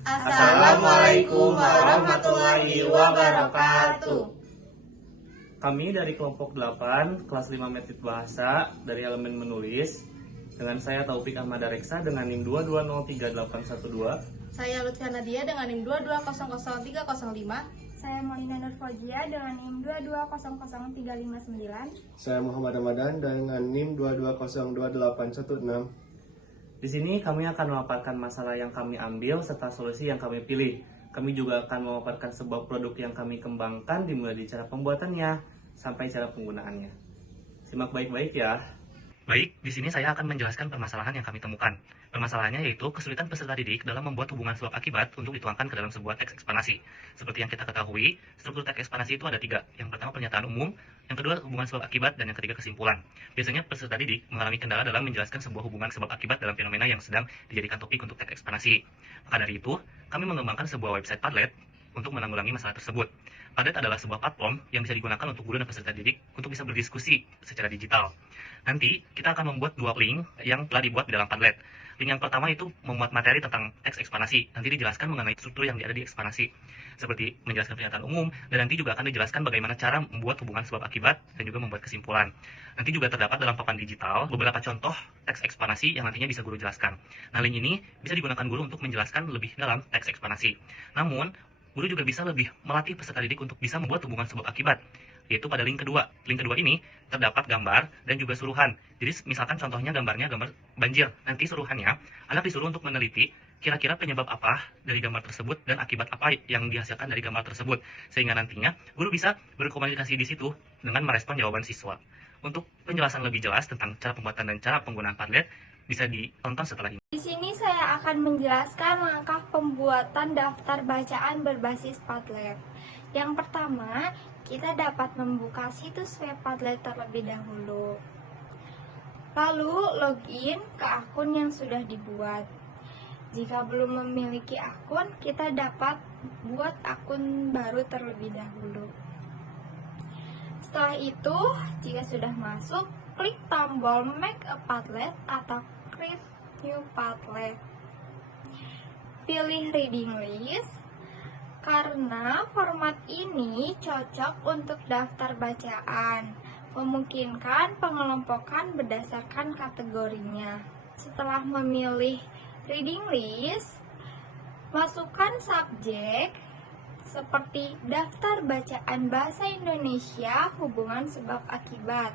Assalamualaikum warahmatullahi wabarakatuh. Kami dari kelompok 8, kelas 5 Metode Bahasa, dari elemen menulis. Dengan saya Taufik Ahmad Reksa dengan NIM 2203812. Saya Lutfia Nadia dengan NIM 2200305. Saya Molina Nurfojia dengan NIM 2200359. Saya Muhammad Ramadan dengan NIM 2202816. Di sini kami akan memaparkan masalah yang kami ambil serta solusi yang kami pilih. Kami juga akan memaparkan sebuah produk yang kami kembangkan dimulai dari cara pembuatannya sampai cara penggunaannya. Simak baik-baik ya. Baik, di sini saya akan menjelaskan permasalahan yang kami temukan. Permasalahannya yaitu kesulitan peserta didik dalam membuat hubungan sebab akibat untuk dituangkan ke dalam sebuah teks ekspanasi. Seperti yang kita ketahui, struktur teks ekspanasi itu ada 3. Yang pertama pernyataan umum, yang kedua hubungan sebab akibat, dan yang ketiga kesimpulan. Biasanya peserta didik mengalami kendala dalam menjelaskan sebuah hubungan sebab akibat dalam fenomena yang sedang dijadikan topik untuk teks ekspanasi. Maka dari itu, kami mengembangkan sebuah website Padlet untuk menanggulangi masalah tersebut. Padlet adalah sebuah platform yang bisa digunakan untuk guru dan peserta didik untuk bisa berdiskusi secara digital. Nanti kita akan membuat 2 link yang telah dibuat di dalam Padlet. Link yang pertama itu memuat materi tentang teks ekspanasi. Nanti dijelaskan mengenai struktur yang ada di ekspanasi, seperti menjelaskan pernyataan umum, dan nanti juga akan dijelaskan bagaimana cara membuat hubungan sebab akibat dan juga membuat kesimpulan. Nanti juga terdapat dalam papan digital beberapa contoh teks ekspanasi yang nantinya bisa guru jelaskan. Nah, link ini bisa digunakan guru untuk menjelaskan lebih dalam teks ekspanasi. Namun, guru juga bisa lebih melatih peserta didik untuk bisa membuat hubungan sebab akibat, yaitu pada link kedua. Link kedua ini terdapat gambar dan juga suruhan. Jadi misalkan contohnya gambarnya gambar banjir. Nanti suruhannya, anak disuruh untuk meneliti kira-kira penyebab apa dari gambar tersebut dan akibat apa yang dihasilkan dari gambar tersebut. Sehingga nantinya guru bisa berkomunikasi di situ dengan merespon jawaban siswa. Untuk penjelasan lebih jelas tentang cara pembuatan dan cara penggunaan Padlet, bisa ditonton setelah ini. Di sini saya akan menjelaskan langkah pembuatan daftar bacaan berbasis Padlet. Yang pertama, kita dapat membuka situs web Padlet terlebih dahulu. Lalu login ke akun yang sudah dibuat. Jika belum memiliki akun, kita dapat buat akun baru terlebih dahulu. Setelah itu, jika sudah masuk, klik tombol Make a Padlet atau Create New Padlet. Pilih Reading List, karena format ini cocok untuk daftar bacaan, memungkinkan pengelompokan berdasarkan kategorinya. Setelah memilih reading list, masukkan subjek seperti daftar bacaan bahasa Indonesia hubungan sebab akibat.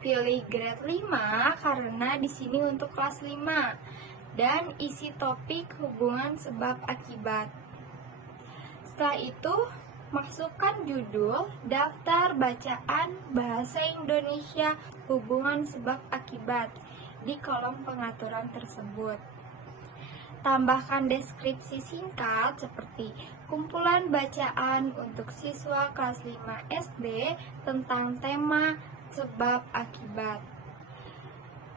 Pilih grade 5 karena di sini untuk kelas 5 dan isi topik hubungan sebab akibat. Setelah itu, masukkan judul daftar bacaan bahasa Indonesia hubungan sebab akibat di kolom pengaturan tersebut. Tambahkan deskripsi singkat seperti kumpulan bacaan untuk siswa kelas 5 SD tentang tema sebab akibat.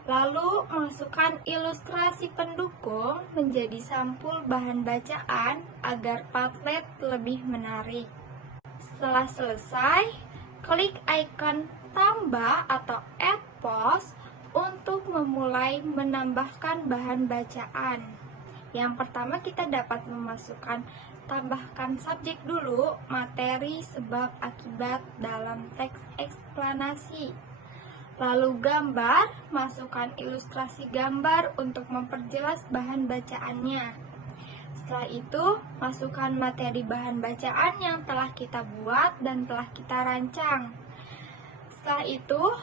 Lalu masukkan ilustrasi pendukung menjadi sampul bahan bacaan agar Padlet lebih menarik. Setelah selesai, klik icon tambah atau add post untuk memulai menambahkan bahan bacaan. Yang pertama kita dapat memasukkan tambahkan subjek dulu, materi sebab akibat dalam teks eksplanasi. Lalu gambar, masukkan ilustrasi gambar untuk memperjelas bahan bacaannya. Setelah itu, masukkan materi bahan bacaan yang telah kita buat dan telah kita rancang. Setelah itu,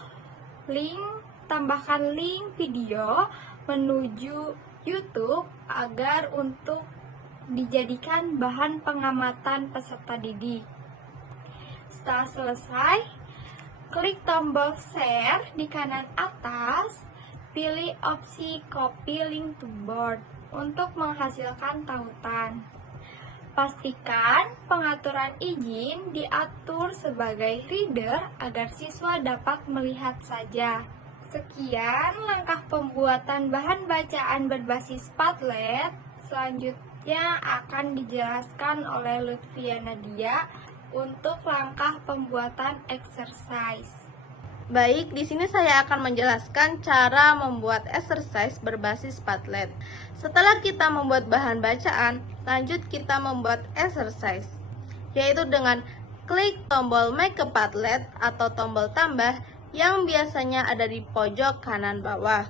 tambahkan link video menuju YouTube agar untuk dijadikan bahan pengamatan peserta didik. Setelah selesai, klik tombol share di kanan atas, pilih opsi copy link to board untuk menghasilkan tautan. Pastikan pengaturan izin diatur sebagai reader agar siswa dapat melihat saja. Sekian langkah pembuatan bahan bacaan berbasis Padlet. Selanjutnya akan dijelaskan oleh Lutfia Nadia untuk langkah pembuatan exercise. Baik, di sini saya akan menjelaskan cara membuat exercise berbasis Padlet. Setelah kita membuat bahan bacaan, Lanjut kita membuat exercise, yaitu dengan klik tombol Make a Padlet atau tombol tambah yang biasanya ada di pojok kanan bawah.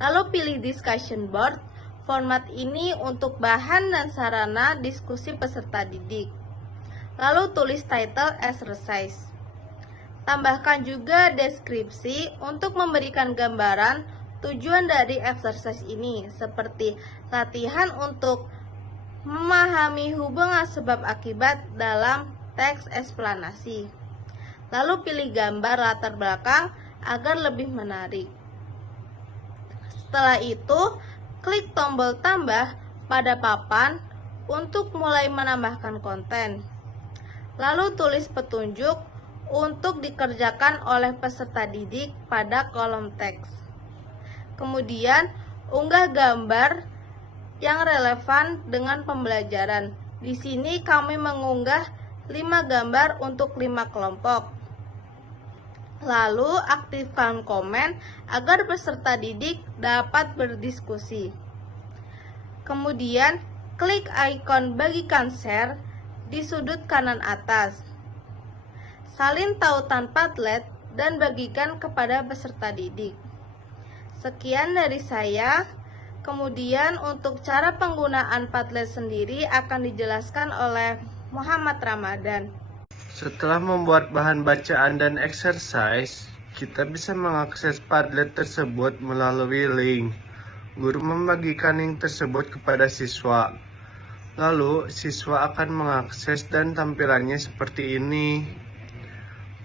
Lalu pilih discussion board. Format ini untuk bahan dan sarana diskusi peserta didik. Lalu tulis title exercise. Tambahkan juga deskripsi untuk memberikan gambaran tujuan dari exercise ini, seperti latihan untuk memahami hubungan sebab akibat dalam teks eksplanasi. Lalu pilih gambar latar belakang agar lebih menarik. Setelah itu, klik tombol tambah pada papan untuk mulai menambahkan konten. Lalu tulis petunjuk untuk dikerjakan oleh peserta didik pada kolom teks. Kemudian, unggah gambar yang relevan dengan pembelajaran. Di sini kami mengunggah 5 gambar untuk 5 kelompok. Lalu aktifkan komen agar peserta didik dapat berdiskusi. Kemudian klik ikon bagikan share di sudut kanan atas. Salin tautan Padlet dan bagikan kepada peserta didik. Sekian dari saya. Kemudian untuk cara penggunaan Padlet sendiri akan dijelaskan oleh Muhammad Ramadan. Setelah membuat bahan bacaan dan exercise, kita bisa mengakses Padlet tersebut melalui link. Guru membagikan link tersebut kepada siswa. Lalu, siswa akan mengakses dan tampilannya seperti ini.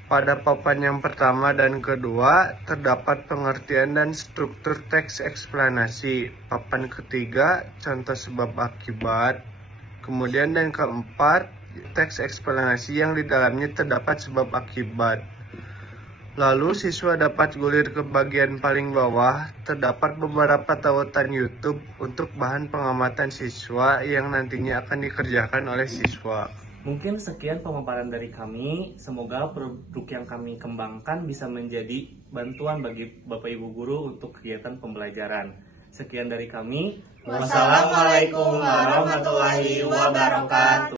Pada papan yang pertama dan kedua, terdapat pengertian dan struktur teks eksplanasi. Papan ketiga, contoh sebab akibat. Kemudian dan keempat, teks eksplanasi yang di dalamnya terdapat sebab akibat. Lalu siswa dapat gulir ke bagian paling bawah, terdapat beberapa tautan YouTube untuk bahan pengamatan siswa yang nantinya akan dikerjakan oleh siswa. Mungkin sekian pemaparan dari kami. Semoga produk yang kami kembangkan bisa menjadi bantuan bagi Bapak Ibu Guru untuk kegiatan pembelajaran. Sekian dari kami. Wassalamualaikum warahmatullahi wabarakatuh.